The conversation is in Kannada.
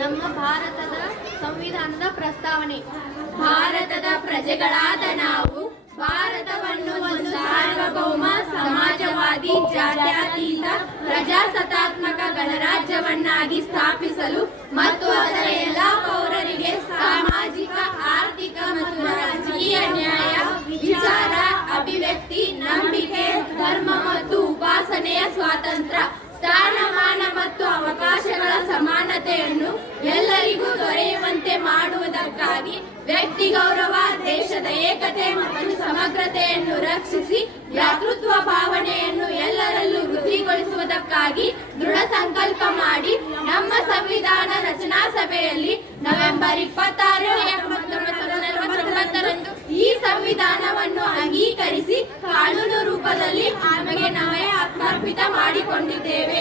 ನಮ್ಮ ಭಾರತದ ಸಂವಿಧಾನದ ಪ್ರಸ್ತಾವನೆ. ಭಾರತದ ಪ್ರಜೆಗಳಾದ ನಾವು ಭಾರತವನ್ನು ಒಂದು ಸಾರ್ವಭೌಮ, ಸಮಾಜವಾದಿ, ಜಾತ್ಯತೀತ, ಪ್ರಜಾಸತ್ತಾತ್ಮಕ ಗಣರಾಜ್ಯವನ್ನಾಗಿ ಸ್ಥಾಪಿಸಲು ವ್ಯಕ್ತಿ ಗೌರವ ದೇಶದ ಏಕತೆ ಮತ್ತು ಸಮಗ್ರತೆಯನ್ನು ರಕ್ಷಿಸಿ ಭ್ರಾತೃತ್ವ ಭಾವನೆಯನ್ನು ಎಲ್ಲರಲ್ಲೂ ವೃದ್ಧಿಗೊಳಿಸುವುದಕ್ಕಾಗಿ ದೃಢ ಸಂಕಲ್ಪ ಮಾಡಿ ನಮ್ಮ ಸಂವಿಧಾನ ರಚನಾ ಸಭೆಯಲ್ಲಿ ನವೆಂಬರ್ ಇಪ್ಪತ್ತಾರು ಹತ್ತೊಂಬತ್ತು ನಲವತ್ತೊಂಬತ್ತರಂದು ಈ ಸಂವಿಧಾನವನ್ನು ಅಂಗೀಕರಿಸಿ ಕಾನೂನು ರೂಪದಲ್ಲಿ ನಮಗೆ ನಾವೇ ಆತ್ಮಾರ್ಪಿತ ಮಾಡಿಕೊಂಡಿದ್ದೇವೆ.